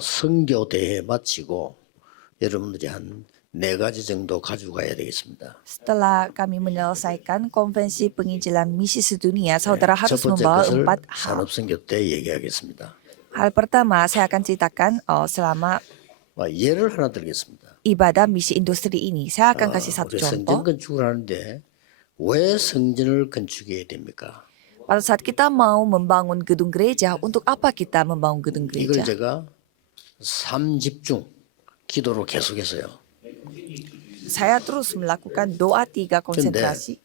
선교 대회 마치고 여러분들이 한 4가지 정도 가져가야 되겠습니다. Setelah kami menyelesaikan konvensi penginjilan misi sedunia, saudara 첫 harus 번째 membawa 것을 4 hal. 산업선교 때 얘기하겠습니다. Hal pertama saya akan ceritakan selama 예를 하나 들겠습니다. ibadah misi industri ini. Saya akan kasih satu 우리 성전 contoh. 건축을 하는데 왜 성전을 건축해야 됩니까? Pada saat kita mau membangun gedung gereja, untuk apa kita membangun gedung 이걸 gereja? 제가 3집중 기도로 계속했어요. Saya terus melakukan doa 3 konsentrasi.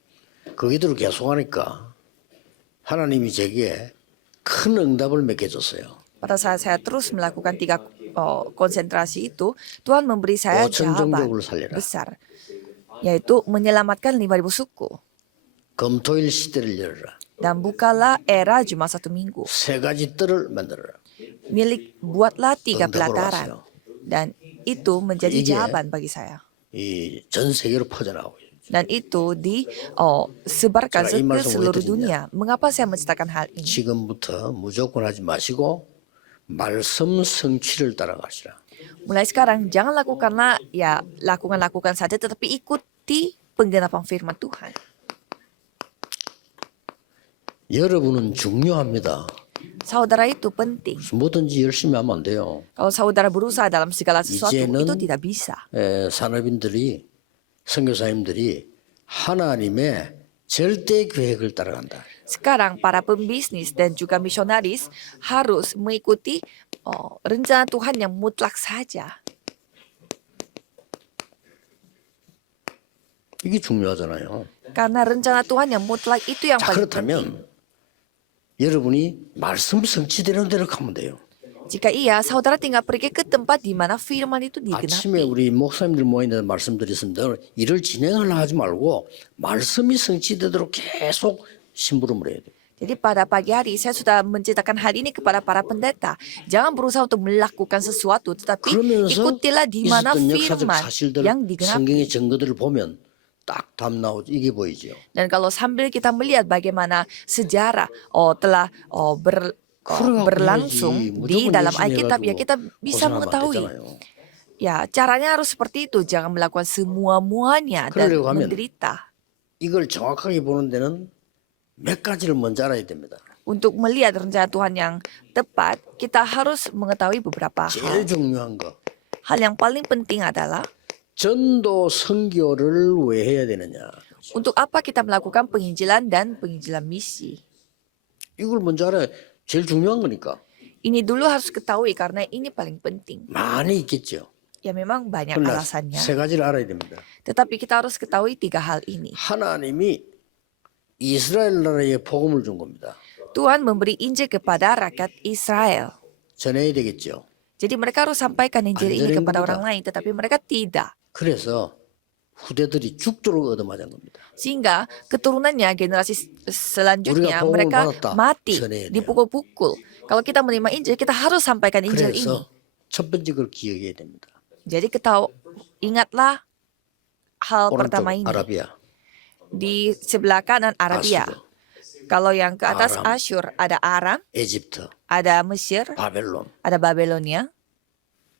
그 기도를 계속하니까 하나님이 제게 큰 응답을 맡겨줬어요. Pada saat saya terus melakukan 3 konsentrasi itu, Tuhan memberi saya 5천 jawaban 종족을 살려라. besar, yaitu menyelamatkan 5.000 suku. 금토일 시대를 열어라. Dan bukalah era Jumat 1 minggu. 3가지 뜰을 만들어라. Buatlah 3 응답으로 pelataran. 왔어요. Dan itu menjadi 이게 jawaban bagi saya. 이 전 세계로 퍼져나오고 Dan itu disebarkan 제가 이 ke 말씀 왜 seluruh 드리냐? dunia. Mengapa saya menceritakan hal ini? 지금부터 무조건 하지 마시고 말씀 성취를 따라가시라. Mulai sekarang jangan lakukan saja, tetapi ikuti penggenapan firman Tuhan. 여러분은 중요합니다. Saudara itu penting. 뭐든지 열심히 하면 안 돼요. Kalau saudara berusaha dalam segala sesuatu, 이제는 itu tidak bisa. 산업인들이 선교사님들이 하나님의 절대 계획을 따라간다. Sekarang para pembisnis dan juga misionaris harus mengikuti rencana Tuhan yang mutlak saja. 이게 중요하잖아요. Karena rencana Tuhan yang mutlak itu yang 자, paling penting. 그렇다면 여러분이 말씀 성취되는 대로 가면 돼요. Jika iya, saudara tinggal pergi ke tempat di mana firman itu 아침에 digenapi. 우리 목사님들 모이는데 말씀드렸습니다. 일을 진행하려 하지 말고 말씀이 성취되도록 계속 심부름을 해야 돼요. Jadi pada pagi hari saya sudah menceritakan hal ini kepada para pendeta. Jangan berusaha untuk melakukan sesuatu, tetapi 그러면서 ikutilah di mana 있었던 역사적 firman 사실들 yang digenapi. 성경의 증거들을 보면 딱 답 나오죠. 이게 보이죠. Dan kalau sambil kita melihat bagaimana sejarah telah berlangsung 해야지. di 무조건 dalam 열심히 Alkitab, ya 해가지고 kita bisa 고생하면 안 mengetahui. 되잖아요. Ya, caranya harus seperti itu. Jangan melakukan semua-muanya dan 그러려고 하면 menderita. 이걸 정확하게 보는 데는 몇 가지를 먼저 알아야 됩니다. Untuk melihat rencana Tuhan yang tepat, kita harus mengetahui beberapa 제일 hal. 중요한 거. Hal yang paling penting adalah 전도 선교를 왜 해야 되느냐. untuk apa kita melakukan penginjilan dan penginjilan misi. 이걸 먼저 알아야 제일 중요한 거니까. Ini dulu harus ketahui karena ini paling penting. 많이 있겠죠. Ya memang banyak 그러나 alasannya. 3가지를 알아야 됩니다. Tetapi kita harus ketahui 3 hal ini. 하나님이 이스라엘 나라에 복음을 준 겁니다. Tuhan memberi Injil kepada rakyat Israel. 전해야 되겠죠. Jadi mereka harus sampaikan Injil ini Anjarin kepada muda. orang lain, tetapi mereka tidak. 그래서 후대들이 죽도록 얻어맞은 겁니다. Sehingga keturunannya generasi selanjutnya 우리가 복음을 mereka 받았다. mati, 전해야 돼요. dipukul-pukul. Kalau kita menerima Injil, kita harus sampaikan Injil ini. 그래서 첫 번째 걸 기억해야 됩니다. Jadi ingatlah hal pertama 오른쪽 ini. 아라비아, Di sebelah kanan Arabia. 아수르, Kalau yang ke atas Aram. Asyur ada Aram, 에집트, ada Mesir, 바벨론 ada Babelonia.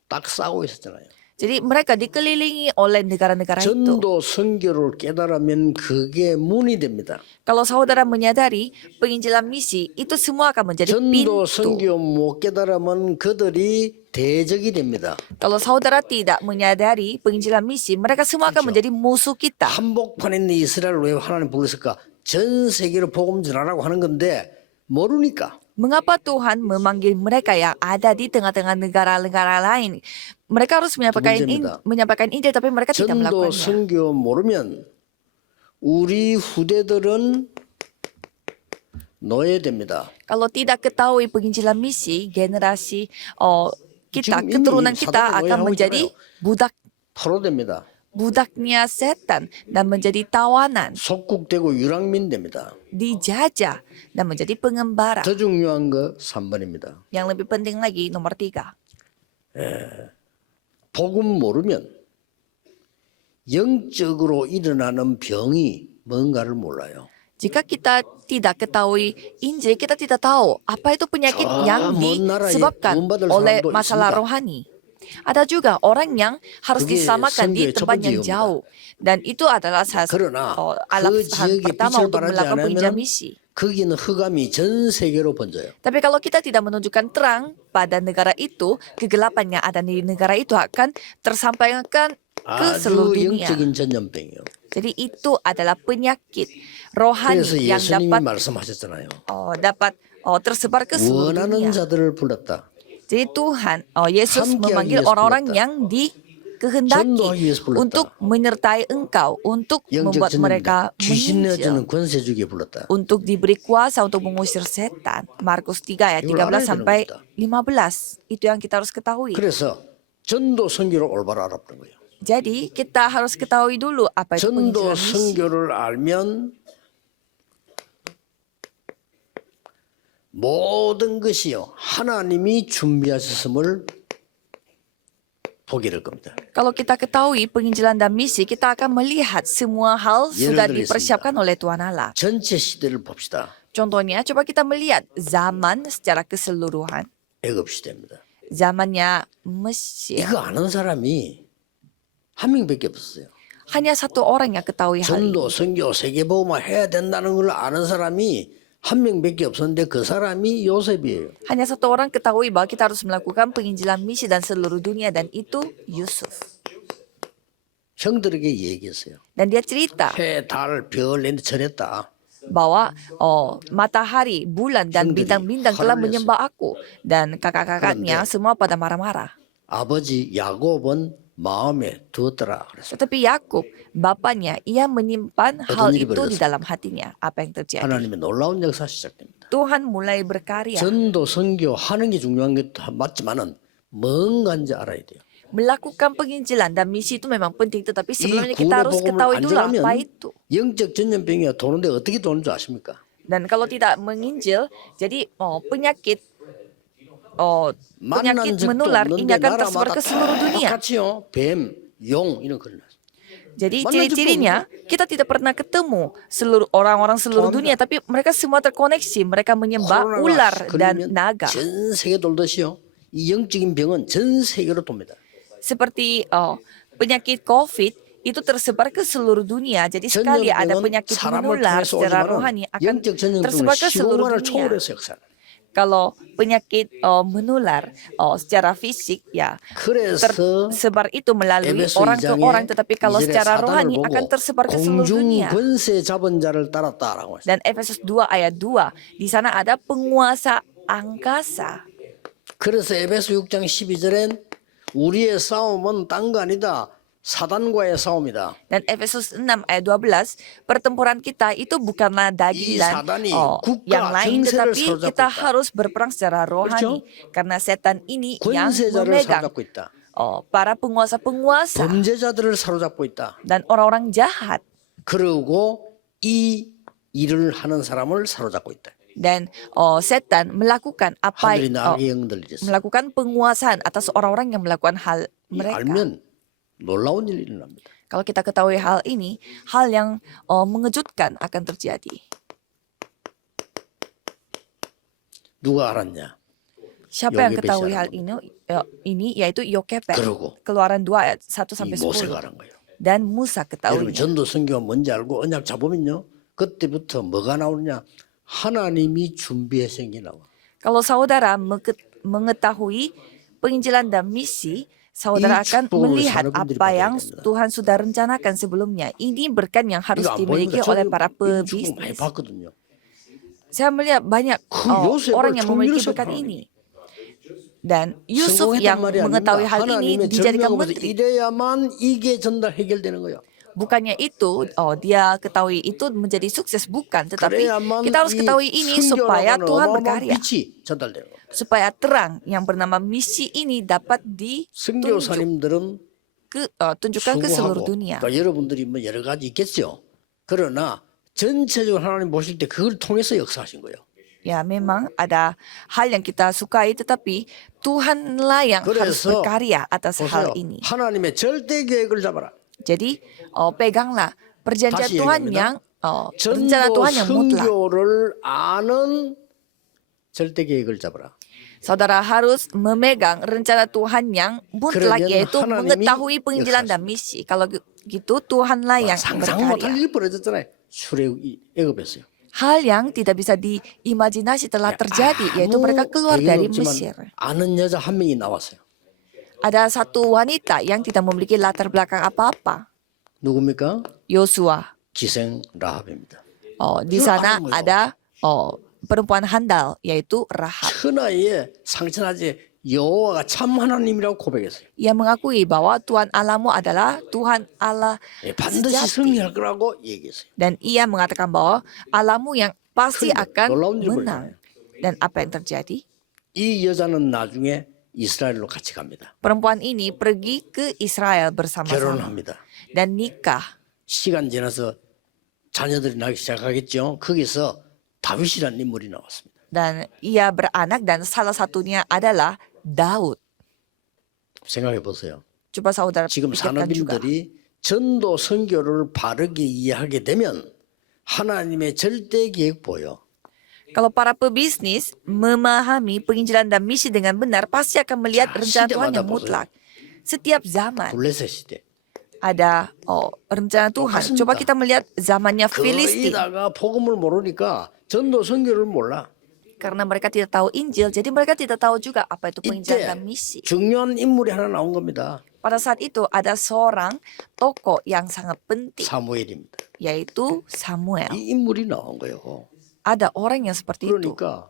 딱 싸우고 있었잖아요. Jadi mereka dikelilingi oleh negara-negara itu. 전도 선교를 깨달으면 그게 문이 됩니다. Kalau saudara menyadari penginjilan misi itu semua akan menjadi 전도 pintu. 선교 못 깨달으면 그들이 대적이 됩니다. Kalau saudara tidak menyadari penginjilan misi, mereka semua akan menjadi musuh kita. 한복판에 있는 이스라엘을 왜 하나님 불렀을까? 전 세계로 복음 전하라고 하는 건데 모르니까. Mengapa Tuhan memanggil mereka yang ada di tengah-tengah negara-negara lain? Mereka harus 문제입니다. menyampaikan Injil, tapi mereka tidak 전도 melakukannya. 선교 모르면 우리 후대들은 노예됩니다. Kalau tidak ketahui penginjilan misi, generasi kita, 지금 이미 keturunan 사도들 kita akan 노예하고 menjadi 있잖아요. 포로됩니다. budaknya setan dan menjadi tawanan, 속국되고 유랑민 됩니다. dijajah dan menjadi pengembara. 더 중요한 거 3번입니다. Yang lebih penting lagi nomor 3. 복음 모르면 영적으로 일어나는 병이 뭔가를 몰라요. Jika kita tidak ketahui Injil, kita tidak tahu apa itu penyakit yang 먼 나라에 disebabkan 구원받을 oleh 사람도 masalah 있습니다. rohani. Ada juga orang yang harus 그게 diselamatkan di 선교의 첫 tempat 번째 yang 이유입니다. jauh. Dan itu adalah 그러나 alasan 그 지역에 pertama 빛을 untuk 발하지 melakukan penginjilan 않으면 misi. 거기는 흑암이 전 세계로 번져요. Tapi kalau kita tidak menunjukkan terang pada negara itu, kegelapan yang ada di negara itu akan tersampaikan ke seluruh 아주 dunia. 영적인 전염병이에요. Jadi itu adalah penyakit 그래서 rohani yang 예수님이 dapat 말씀하셨잖아요. tersebar ke seluruh 원하는 dunia. 자들을 불렀다. Jadi Tuhan, Yesus 함께하기 memanggil 위해서 orang-orang 불렀다. yang dikehendaki 전도하기 위해서 불렀다. untuk menyertai engkau, untuk 영적 membuat mereka 전염병, 귀신 menginjil, 내주는 권세 주기에 불렀다. untuk diberi kuasa untuk mengusir setan. Markus 3 ayat 이걸 13 알아야 sampai 되는 겁니다. 15. Itu yang kita harus ketahui. 그래서 전도 선교를 올바로 알아보는 거예요. Jadi kita harus ketahui dulu apa itu 전도 penginjilan misi. 선교를 알면 모든 것이요 하나님이 준비하셨음을 보게 될 겁니다. Kalau kita ketahui penginjilan dan misi, kita akan melihat semua hal 예를 sudah 들겠습니다. dipersiapkan oleh Tuhan Allah. 전체 시대를 봅시다. Contohnya, coba kita melihat zaman secara keseluruhan. 애굽 시대입니다. Zamannya Mesir. 이거 아는 사람이 한 명밖에 없었어요. Hanya satu orang yang ketahui hal ini. 전도, 선교, 세계복음화 해야 된다는 걸 아는 사람이 한 명밖에 없었는데 그 사람이 요셉이에요. Hanya satu orang ketahui bahwa kita harus melakukan penginjilan misi dan seluruh dunia, dan itu Yusuf. 형들에게 얘기했어요. Dan dia cerita 해, 달, 별, 내한테 전했다. bahwa matahari, bulan, dan 형들이 bintang-bintang telah 화를 menyembah aku. Dan kakak-kakaknya 그런데 semua pada marah-marah. 아버지 야곱은 마음에 두었더라 그랬어요. Tetapi Yakub, bapaknya, ia menyimpan hal 일이 itu di 벌어졌어요? dalam hatinya. Apa yang terjadi? 하나님의 놀라운 역사 시작됩니다. Tuhan mulai berkarya. 전도, 선교 하는 게 중요한 게 맞지만은 뭔가인지 알아야 돼요. Melakukan penginjilan dan misi itu memang penting, tetapi sebelumnya 이 kita 구원의 harus 복음을 ketahui 안 dulu apa 전하면 itu. 영적 전염병이 도는데 어떻게 도는 줄 아십니까? Dan kalau tidak menginjil, jadi penyakit 만난 적도 menular ini 없는데 akan tersebar 나라마다 ke seluruh dunia. 똑같이요. 뱀, 용 이런 걸. Jadi 만난 적도 ciri-cirinya kita tidak pernah ketemu seluruh orang-orang seluruh dunia, tapi mereka semua terkoneksi. Mereka menyembah ular dan 걸리면 naga. 전 세계 돌듯이요. 이 영적인 병은 전 세계로 돕니다. Seperti penyakit COVID itu tersebar ke seluruh dunia. Jadi sekali ada 전염병은 penyakit 사람을 menular 통해서 secara 오지만 rohani akan 영적 전염병은 tersebar ke seluruh 시공간을 dunia. 초월해서 역사를. Kalau penyakit menular secara fisik ya 그래서 tersebar itu melalui 에베소 orang ke 2장에 orang, tetapi kalau 이전에 secara 사단을 rohani 보고 akan tersebar ke seluruh 공중 dunia. 권세 잡은 자를 따랐다라고 했어요. Dan Efesus 2 ayat 2, di sana ada penguasa angkasa. 그래서 에베소 6장 12절엔 우리의 싸움은 딴 거 아니다. 사단과의 싸움이다. Dan Efesus 6 ayat 12, pertempuran kita itu bukanlah daging 이 dan 사단이 yang 국가 lain, 정세를 tetapi 사로잡고 kita 있다. harus berperang secara rohani. Karena setan ini yang 권세자를 memegang 사로잡고 있다. para penguasa-penguasa 범죄자들을 사로잡고 있다. dan orang-orang jahat. 그리고 이 일을 하는 사람을 사로잡고 있다. Dan setan melakukan apa 하늘이 나에게 영들을 줬어. melakukan penguasaan atas orang-orang yang melakukan hal mereka. 알면 놀라운 일이 일어납니다. Kalau kita ketahui hal ini, hal yang mengejutkan akan terjadi. 누가 알았냐? Siapa yang Yokebed ketahui siapa? hal ini yaitu Yokebed. 그러고 Keluaran 2 ayat 1 이 sampai 모세가 10. 알은 거예요. Dan Musa 여러분 ketahui. 전도 선교가 뭔지 알고 언약 잡으면요. 그때부터 뭐가 나오느냐? 하나님이 준비해서 게 나와. Kalau saudara mengetahui penginjilan dan misi, saudara 이 akan 축복을 melihat 사는 분들이 apa 받아야 yang 됩니다. Tuhan sudah rencanakan sebelumnya. Ini berkat yang harus 이거 안 dimiliki 보입니까? oleh 저는 para 이 축복 많이 pebisnis. 봤거든요. Saya melihat banyak 요셉을 orang yang memiliki 총리로 berkat 세우라니. ini. Dan Yusuf 성공했단 yang 말이 mengetahui 아닙니다. hal ini 하나님의 dijadikan 전명하면서 menteri. 이래야만 이게 전달 해결되는 거야. Bukannya itu, dia ketahui itu menjadi sukses, bukan. Tetapi 그래야만 kita harus 이 ketahui ini supaya 순교라는 Tuhan 어마어마한 berkarya. 빛이 전달되는 거야. Supaya terang yang bernama misi ini dapat 선교사님들은 tunjukkan ke seluruh 수고하고 dunia. 또 여러분들이 뭐 여러 가지 있겠죠. 그러나 전체적으로 하나님 보실 때 그걸 통해서 역사하신 거예요. Ya, memang ada hal yang kita sukai, tetapi Tuhanlah yang harus 그래서 berkarya atas hal 보세요. ini. 하나님의 절대 계획을 잡아라. Jadi, peganglah perjanjian 다시 Tuhan 얘기합니다. yang rencana 전도 Tuhan yang mutlak. 선교를 아는 절대 계획을 잡아라. Saudara harus memegang rencana Tuhan yang mutlak, 그러면 yaitu 하나님이 mengetahui penginjilan dan misi. Kalau gitu Tuhanlah yang 상상 못할 berkarya. 일이 벌어졌잖아요. 애굽에서요. Hal yang tidak bisa diimajinasi telah terjadi, yaitu mereka keluar dari Mesir. 아는 여자 한 명이 나왔어요. Ada satu wanita yang tidak memiliki latar belakang apa-apa. 누굽니까? Yosua. 기생 라합입니다. Di sana ada perempuan handal, yaitu Rahab. 천하에 상천하지 여호와가 참 하나님이라고 고백했어요. Ia mengakui bahwa Tuhan Allahmu adalah Tuhan Allah 반드시 sejati. 승리할 거라고 얘기했어요. Dan ia mengatakan bahwa Allahmu yang pasti akan 놀라운 일을 menang. Dan apa yang terjadi? 이 여자는 나중에 이스라엘로 같이 갑니다. Perempuan ini pergi ke Israel bersama-sama 결혼합니다. dan nikah. 시간 지나서 자녀들이 나기 시작하겠죠. 거기서 다윗이라는 인물이 나왔습니다. Dan ia beranak dan salah satunya adalah Daud. 생각해 보세요. Coba saudara 지금 pikirkan juga. 산업인들이 전도 선교를 바르게 이해하게 되면 하나님의 절대 계획 보여. Kalau para pebisnis memahami penginjilan dan misi dengan benar, pasti akan melihat rencana Tuhan yang mutlak. Setiap zaman 블레셋 시대. ada rencana Tuhan. Coba kita melihat zamannya Filistin. 거기다가 복음을 모르니까 전도 선교를 몰라. Karena mereka tidak tahu Injil, jadi mereka tidak tahu juga apa itu penginjilan 이때 dan misi. 중요한 인물이 하나 나온 겁니다. Pada saat itu ada seorang tokoh yang sangat penting, 사무엘입니다. yaitu Samuel. 이 인물이 나온 거예요. Ada orang yang seperti itu. 그러니까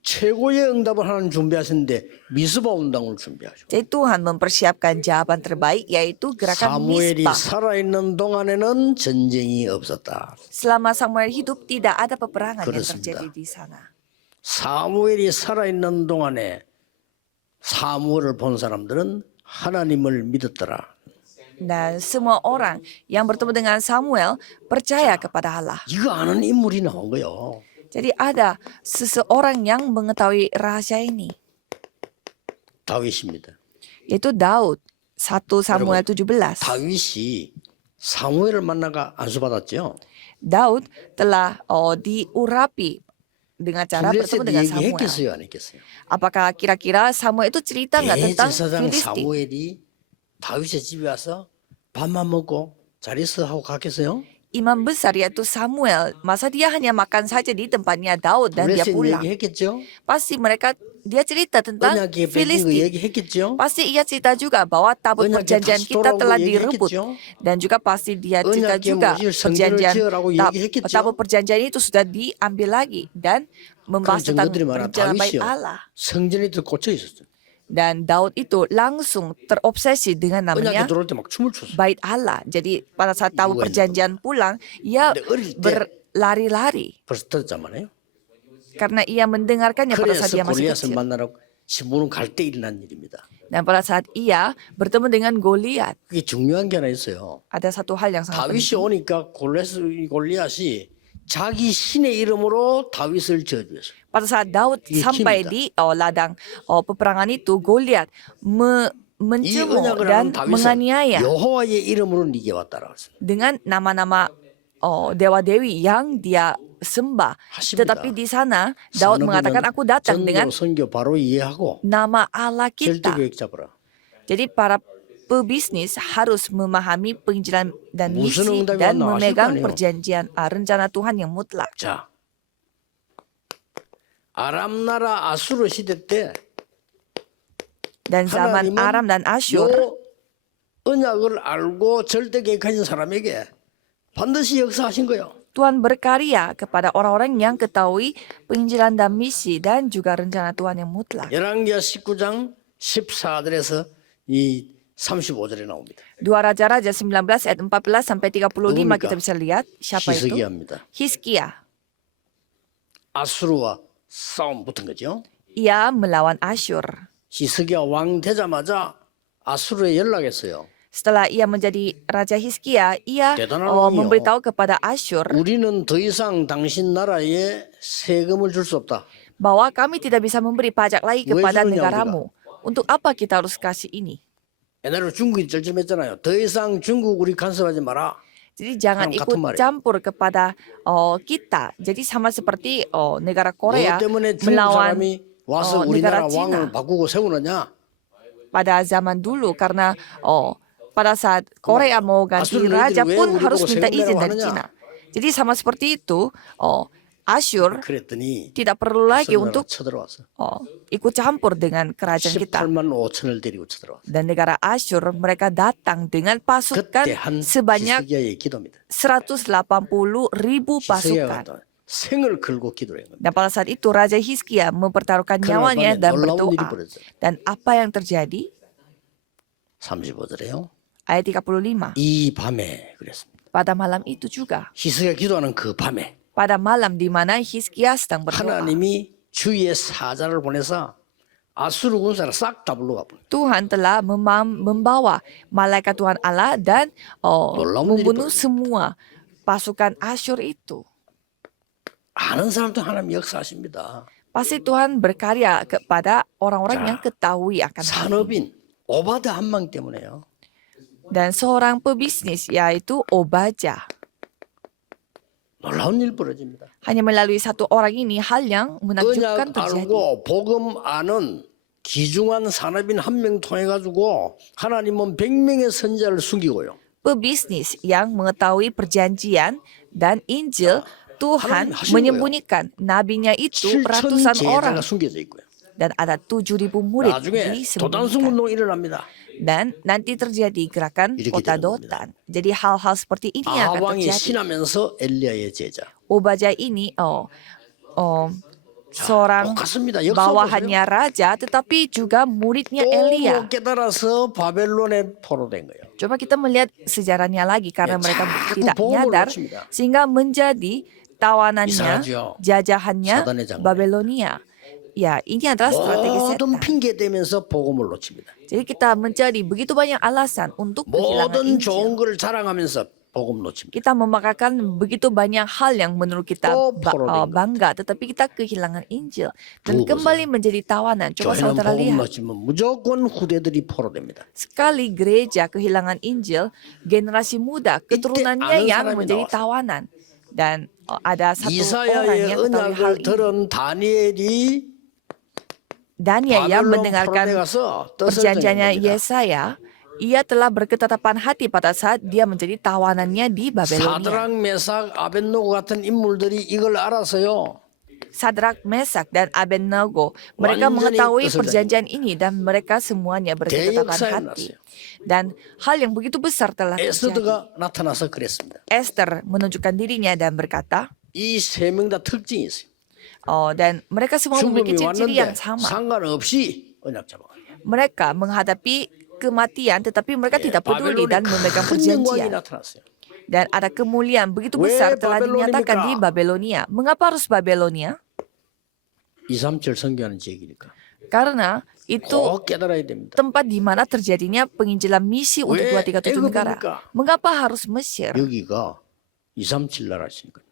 최고의 응답을 하나님 준비하셨는데 미스바 운동을 준비하죠. Jadi Tuhan mempersiapkan jawaban terbaik, yaitu gerakan 사무엘이 Misbah. 살아있는 동안에는 전쟁이 없었다. Selama Samuel hidup tidak ada peperangan yang 그렇습니다. terjadi di sana. 사무엘이 살아있는 동안에 사무엘을 본 사람들은 하나님을 믿었더라. Dan semua orang yang bertemu dengan Samuel percaya kepada Allah. 이거 아는 인물이 나온 거예요. Jadi ada seseorang yang mengetahui rahasia ini, 다윗입니다. yaitu Daud. 1 Samuel 17. 다윗이 사무엘을 만나가 안수받았죠. Daud telah diurapi dengan cara bertemu 블레셋 dengan Samuel. 얘기했겠어요, 안 했겠어요? Apakah kira-kira Samuel itu cerita nggak tentang 대제사장 Filistin? 사무엘이 다윗의 집에 와서 밥만 먹고 잘 있어 하고 갔겠어요? Imam besar yaitu Samuel, masa dia hanya makan saja di tempatnya Daud dan dia 블레셋 pulang? 얘기했겠죠? Pasti dia cerita tentang 언약에 뺏긴 거 Filistin. 얘기했겠죠? Pasti ia cerita juga bahwa tabut 언약에 perjanjian 다시 kita 돌아오고 telah direbut. 얘기했겠죠? Dan juga pasti dia cerita 언약에 juga 모실 성전을 perjanjian 지으라고 얘기했겠죠? tabut perjanjian itu sudah diambil lagi dan membahas 그런 tentang 증거들이 많아. rencana baik 다윗이요. Allah. 성전에 또 꽂혀 있었어요. Dan Daud itu langsung terobsesi dengan 언약에 namanya 들어올 때 막 춤을 췄어요. bait Allah. Jadi pada saat tabut 이유가 있는 perjanjian pulang, ia 근데 어릴 때 berlari-lari 벌써 듣잖아요. karena ia mendengarkannya pada saat 그래서 dia masih 골리앗을 kecil. 만나러 시므론 갈 때 일어난 일입니다. Dan pada saat ia bertemu dengan Goliat, 그게 중요한 게 하나 있어요. ada satu hal yang sangat 다윗이 penting. 오니까 골리앗이 자기 신의 이름으로 다윗을 저주했어요. Pada saat Daud 이게 sampai 킴이다. di ladang peperangan itu, Goliat 이 mencemooh 언약을 dan 하는 다윗은 menganiaya 여호와의 이름으로 이겨왔다라고 했어요. dengan nama-nama dewa-dewi yang dia sembah. 하십니다. Tetapi di sana Daud mengatakan, aku datang dengan 전도 선교 바로 이해하고 nama Allah 절대 kita. 계획 잡아라. Jadi para pebisnis harus memahami penginjilan dan 무슨 misi 응답이 dan 왔나 아실 거 memegang 아니에요. perjanjian rencana Tuhan yang mutlak. 자, 아람 나라 아수르 시대 때 Dan zaman 하나님은 Aram dan Asyur, 요 언약을 알고 절대 계획하신 사람에게 반드시 역사하신 거예요. Tuhan berkarya kepada orang-orang yang ketahui penginjilan dan misi dan juga rencana Tuhan yang mutlak. 열왕기하 19장 14절에서 이 35절에 나옵니다. 2 Raja-Raja 19 ayat 14 sampai 35 kita bisa lihat siapa itu? 히스기야입니다. Hizkia. 아수르와 싸움 붙은 거죠. Ia melawan Asyur. 히스기야 왕 되자마자 아수르에 연락했어요. Setelah ia menjadi Raja Hizkia, ia 대단한 왕이요. memberitahu kepada Asyur 우리는 더 이상 당신 나라에 세금을 줄 수 없다. bahwa kami tidak bisa memberi pajak lagi 왜 kepada 주느냐, negaramu. Untuk apa kita harus kasih ini? 옛날에 중국이 쩔쩔맸잖아요. 더 이상 중국 우리 간섭하지 마라. Jadi jangan Orang ikut 같은 말이에요. campur kepada kita. Jadi sama seperti negara 뭐 Korea 때문에 중국 melawan 사람이 와서 negara 우리나라 왕을 Cina 바꾸고 세우느냐? pada zaman dulu karena pada saat Korea mau ganti 아수르 raja 너희들이 왜 pun 우리 harus 보고 minta 세운다고 izin dari 하느냐? Cina. Jadi sama seperti itu, Asyur 그랬더니 tidak perlu lagi 아수르 나라가 untuk 쳐들어왔어. ikut campur dengan kerajaan kita. 18만 5천을 데리고 쳐들어왔어. Dan negara Asyur mereka datang dengan 그때 pasukan 한 sebanyak 히스기야의 기도입니다. 180.000 pasukan. 히스기야가 생을 걸고 기도를 한 겁니다. Dan pada saat itu Raja Hizkia mempertaruhkan 그날 nyawanya 밤에 dan 놀라운 일이 berdoa. 벌어졌어요. Dan apa yang terjadi? 35절에요. Ayat 35. 이 밤에 그랬습니다. Pada malam itu juga. 히스기야 기도하는 그 밤에 Pada malam di mana Hizkia sedang berdoa. 하나님이 주위에 사자를 보내서 아수르 군사를 싹 다 불러가 버려요. Tuhan telah membawa malaikat Tuhan Allah dan 놀라운 일이 membunuh 벌어져요. semua pasukan Asyur itu. 아는 사람도 하나님 역사하십니다. Pasti Tuhan berkarya kepada orang-orang 자, yang ketahui akan hal ini. 산업인 오바드 한 명 때문에요. Dan seorang pebisnis yaitu Obaja. 놀라운 일 벌어집니다. Hanya melalui satu orang ini hal yang menakjubkan 언약 terjadi. 알고 복음 아는 기중한 산업인 한 명 통해 가지고 하나님은 100명의 선자를 숨기고요. Pebisnis yang mengetahui perjanjian dan Injil Tuhan 하나님 하시는 menyembunyikan nabinya itu 7천 ratusan orang 제자가 숨겨져 있고요. dan ada 7.000 murid 나중에 도단성 disembunyikan. 운동이 일어납니다. Dan nanti terjadi gerakan 이렇게 kota 되는 Dotan. Jadi hal-hal seperti ini yang akan 아왕이 terjadi. 신하면서 엘리야의 제자. Obaja ini seorang 똑같습니다. 역사 보세요. bawahannya raja tetapi juga muridnya 또 Elia. 못 깨달아서 바벨론에 포로된 거예요. Coba kita melihat sejarahnya lagi karena Ya, mereka 자꾸 tidak 보험을 nyadar 놓칩니다. sehingga menjadi tawanannya, 이상하죠. jajahannya 사단의 장군. Babelonia. Ya, ini adalah strategi 모든 setan. 핑계 대면서 복음을 놓칩니다. Jadi kita mencari begitu banyak alasan untuk kehilangan 모든 Injil. 좋은 걸 자랑하면서 복음 놓칩니다. Kita memakai begitu banyak hal yang menurut kita 또 포로된 bangga, tetapi kita kehilangan Injil dan 두고 kembali menjadi tawanan. Coba 교회는 saudara 복음 lihat, 놓치면 무조건 후대들이 포로됩니다. sekali gereja kehilangan Injil, generasi muda keturunannya 아는 yang 사람이 menjadi 나왔어요. tawanan. Dan ada satu orang 이사야의 yang ketahui hal 언약을 ini. 들은 다니엘이 Daniel yang 바벨론 mendengarkan 포로에 가서 뜻을 perjanjiannya 정한 겁니다. Yesaya, ia telah berketetapan hati pada saat dia menjadi tawanannya di Babelonia. 사드락 메삭 아벤노고 같은 인물들이 이걸 알아서요. Sadrak, Mesak, dan Abednego, mereka 완전히 mengetahui 뜻을 perjanjian ini dan mereka semuanya berketetapan 대역사에 hati. 났어요. Dan hal yang begitu besar telah terjadi. 에스더가 나타나서 그랬습니다. Esther menunjukkan dirinya dan berkata, 이 세 명 다 특징이 있어요. dan mereka semua memiliki 죽음이 ciri-ciri yang 왔는데 sama. 상관없이 언약 잡아가요. Mereka menghadapi kematian tetapi mereka tidak peduli 바벨론에 dan memegang 큰 영광이 perjanjian. 나타났어요. Dan ada kemuliaan begitu 왜 besar telah 바벨론입니까? dinyatakan di Babelonia. Mengapa harus Babelonia? 2, 3절 선교하는 지역이니까 Karena itu 꼭 깨달아야 됩니다. tempat di mana terjadinya penginjilan misi untuk 왜 237 negara. 애굽입니까? Mengapa harus Mesir? 여기가 2, 3, 7 나라시니까.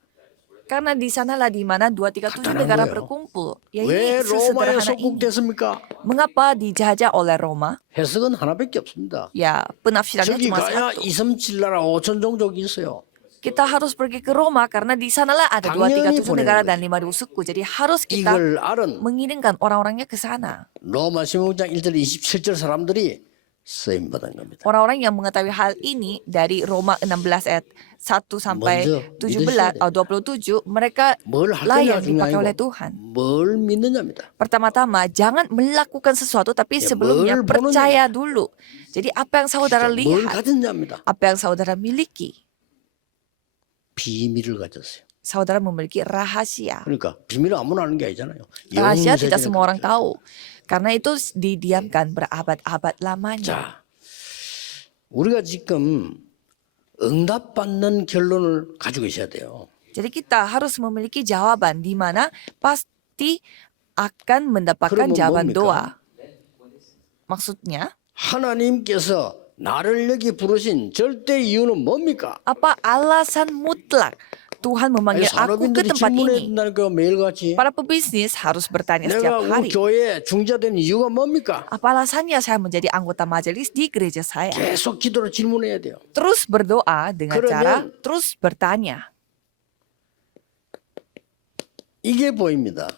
Karena di sanalah di mana 237 간단한 negara 거예요. berkumpul. Ya 왜 ini 로마에 sesederhana ini. 속국됐습니까? Mengapa dijajah oleh Roma? 해석은 하나밖에 없습니다. Ya penafsirannya 저기 cuma 가야 satu. 2, 3, 7 나라 5천 종족이 있어요. Kita harus pergi ke Roma karena di sanalah ada 당연히 237 negara 보내는 dan 5.000 suku. Jadi harus kita 이걸 알은 mengirimkan orang-orangnya ke sana. 로마 16장 1절 27절 사람들이 쓰임 받은 겁니다. Orang-orang yang mengetahui hal ini dari Roma 16 ayat 1 sampai 먼저 17 믿으셔야 27 mereka 뭘 할 lah 거냐 yang dipakai oleh 중요하고 Tuhan. 뭘 믿느냐입니다. Pertama-tama jangan melakukan sesuatu tapi sebelumnya 뭘 보느냐. percaya dulu. Jadi apa yang saudara 뭘 lihat, 가졌냐입니다. apa yang saudara miliki, 비밀을 가졌어요. saudara memiliki rahasia. 그러니까 비밀을 아무나 아는 게 아니잖아요. Rahasia tidak 영세전에 semua orang 가졌어요. tahu. Karena itu didiamkan berabad-abad lamanya. 자, 우리가 지금 응답받는 결론을 가지고 있어야 돼요. Jadi kita harus memiliki jawaban di mana pasti akan mendapatkan 그러면 jawaban 뭡니까? doa. Maksudnya, 하나님께서 나를 여기 부르신 절대 이유는 뭡니까? apa alasan mutlak Tuhan 아니, memanggil aku ke 산업인들이 tempat 질문해야 ini. 된다니까 매일같이. Para pebisnis harus bertanya 내가 setiap 우리 hari. 교회에 중재된 이유가 뭡니까? Apa alasannya saya menjadi anggota majelis di gereja saya? 계속 기도로 질문해야 돼요. Terus berdoa dengan 그러면 cara terus bertanya. 이게 보입니다.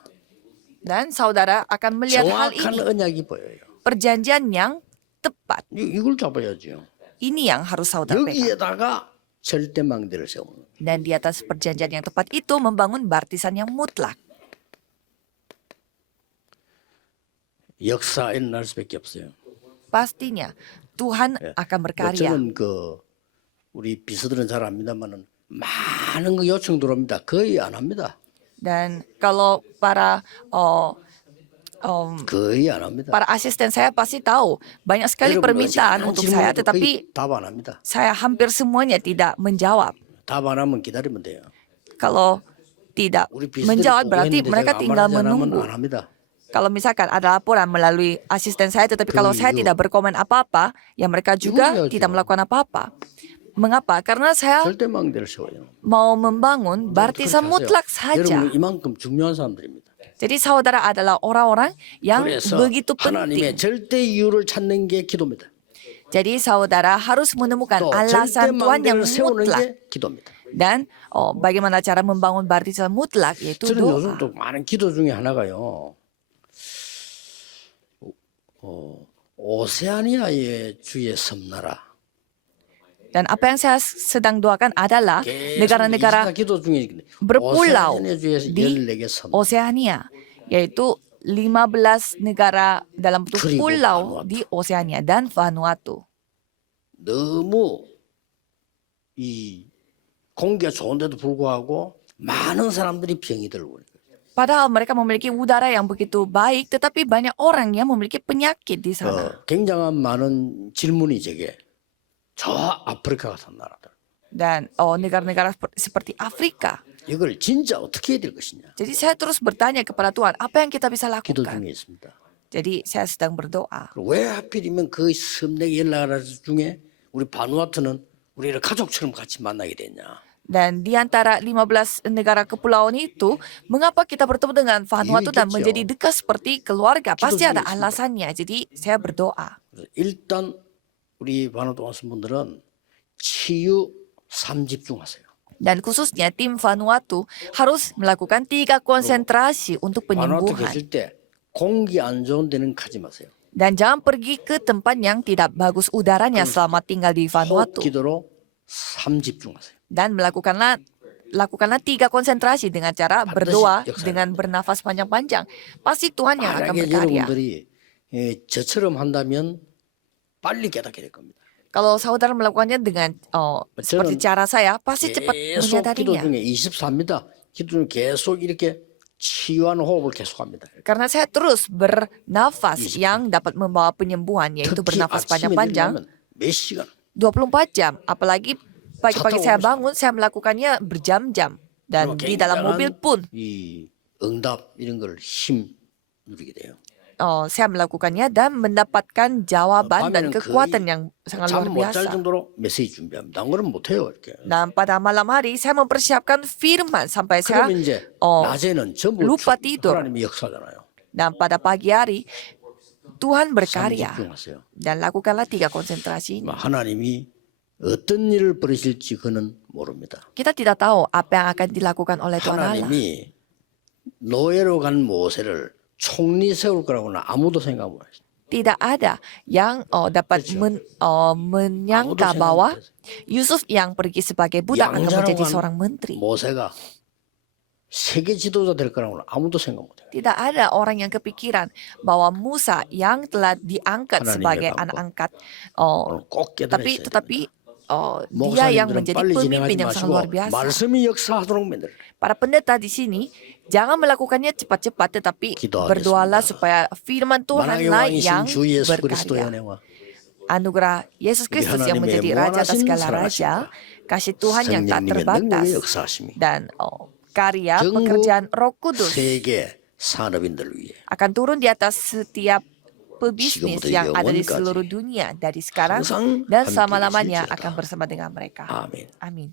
Dan saudara akan melihat hal 정확한 ini. 언약이 보여요. Perjanjian yang tepat. 이걸 잡아야죠. Ini yang harus saudara pegang. 여기에다가 절대 망대를 세우는. Dan di atas perjanjian yang tepat itu membangun baptisan yang mutlak. 역사 일어날 수밖에 없어요. Pastinya Tuhan akan berkarya. 저는 우리 비서들은 잘 압니다만은 많은 요청 들어옵니다. 거의 안 합니다. Dan kalau 거의 안 합니다. para asisten saya pasti tahu banyak sekali permintaan untuk saya, tetapi 답 안 합니다. saya hampir semuanya tidak menjawab. 답 안 하면 기다리면 돼요. Kalau tidak 우리 비서들이 menjawab 꼭 berarti 했는데 mereka 제가 tinggal 아무 말하지 않으면 menunggu. 안 합니다. Kalau misalkan ada laporan melalui asisten saya, tetapi kalau saya tidak berkomen apa-apa, ya mereka juga 이거야죠. tidak melakukan apa-apa. Mengapa? Karena saya 절대 망대를 세워요. mau membangun baptisan mutlak saja. 여러분 이만큼 중요한 사람들입니다. Jadi saudara adalah orang-orang yang 그래서 begitu 하나님의 penting. 절대 이유를 찾는 게 기도입니다. Jadi saudara harus menemukan 또 절대 alasan Tuhan yang 망대를 세우는 mutlak. 게 기도입니다. Dan bagaimana cara membangun baptisan mutlak, yaitu 저는 요즘 doa. 또 많은 기도 중에 하나가요. 오세아니아의 주의 섬나라. Dan apa yang saya sedang doakan adalah 계속 negara-negara 24 기도 중에 berpulau 오세아니아 주의 di 14개 섬. Oseania, yaitu 15 negara dalam bentuk 그리고 pulau Vanuatu. di Oseania dan Vanuatu. 너무 이 공기가 좋은데도 불구하고 많은 사람들이 병이 들고 Padahal mereka memiliki udara yang begitu baik, tetapi banyak orang yang memiliki penyakit di sana. 굉장한 많은 질문이 제게 저 아프리카 같은 나라들 Dan negara-negara seperti Afrika. 이걸 진짜 어떻게 해야 될 것이냐 Jadi saya terus bertanya kepada Tuhan, apa yang kita bisa 기도 lakukan? 중에 있습니다. Jadi saya sedang berdoa. 그리고 왜 하필이면 그 섬내기 연락하는 중에 우리 바누아투는 우리를 가족처럼 같이 만나게 됐냐? Dan di antara 15 negara kepulauan itu, mengapa kita bertemu dengan Vanuatu dan 있겠죠. menjadi dekat seperti keluarga? Pasti 기도 ada 중에 있습니다. alasannya. Jadi saya berdoa. 그래서 일단 우리 바누아투 오신 분들은 치유 3집중하세요. Dan khususnya tim Vanuatu harus melakukan 3 konsentrasi untuk 바누아투 penyembuhan. 계실 때 공기 안 좋은 데는 가지 마세요. Dan jangan pergi ke tempat yang tidak bagus udaranya selama tinggal di 호흡 Vanuatu. 기도로 3집중하세요. Dan lakukanlah 3 konsentrasi dengan cara 반드시 berdoa 역사를 dengan bernafas panjang-panjang. Pasti Tuhan yang akan 만약에 berkarya. 여러분들이 저처럼 한다면 빨리 깨닫게 될 겁니다. Kalau saudara melakukannya dengan seperti cara saya, pasti cepat 계속 기도 menyadarinya. 중에 24입니다. 기도 중에 계속 이렇게 치유하는 호흡을 계속합니다. Karena saya terus bernafas yang dapat membawa penyembuhan, yaitu 특히 bernafas 아침에 panjang-panjang 일어나면 몇 시간 24 jam. Apalagi pagi-pagi saya 자타고 bangun, saya melakukannya berjam-jam. Dan di dalam mobil pun 이 응답 이런 걸 힘 누리게 돼요. saya melakukannya dan mendapatkan jawaban dan 밤에는 kekuatan yang sangat luar 잠 못 잘 biasa. 정도로 메시지 준비합니다. 안 그러면 못해요 이렇게. Dan pada malam hari saya mempersiapkan firman sampai saya 그러면 이제 낮에는 전부 lupa tidur. 하나님의 역사잖아요. Dan pada pagi hari Tuhan berkarya. 집중하세요. Dan lakukanlah 3 konsentrasi ini. 하나님이 어떤 일을 벌이실지 그는 모릅니다. Kita tidak tahu apa yang akan dilakukan oleh Tuhan Allah. 하나님이 노예로 간 모세를 총리 세울 거라고는 아무도 생각 못 했어요. Tidak ada yang dapat menyangka 아무도 bahwa 생각 못 했어요. Yusuf yang pergi sebagai budak akan 양자로 menjadi 간 seorang menteri. 모세가 세계 지도자 될 거라고는 아무도 생각 못 해요. Tidak ada orang yang kepikiran bahwa Musa yang telah diangkat 하나님의 sebagai 방법. anak angkat, 오늘 꼭 깨달으셔야 됩니다. tetapi dia yang 목사님들은 menjadi 빨리 pemimpin 진행하지 yang sangat 마시고 luar biasa. 말씀이 역사하도록 만들어요. Para pendeta di sini jangan melakukannya cepat-cepat, tetapi 기도하겠습니다. berdoalah supaya firman 만왕의 Tuhanlah 왕이신 yang 주 예수 그리스도의 berkarya. 은혜와 Anugerah Yesus Kristus yang 하나님의 menjadi Raja atas 무한하신 segala 사랑하심과 raja, kasih Tuhan yang tak 성령님의 terbatas, 능력의 역사하심이 dan karya 전국 pekerjaan Roh Kudus 세계 산업인들을 위해 akan turun di atas setiap pebisnis 지금부터 yang ada di 영원까지 seluruh dunia dari sekarang 항상 dan 함께 selama-lamanya 계실지어다. akan bersama dengan mereka. 아멘. Amin.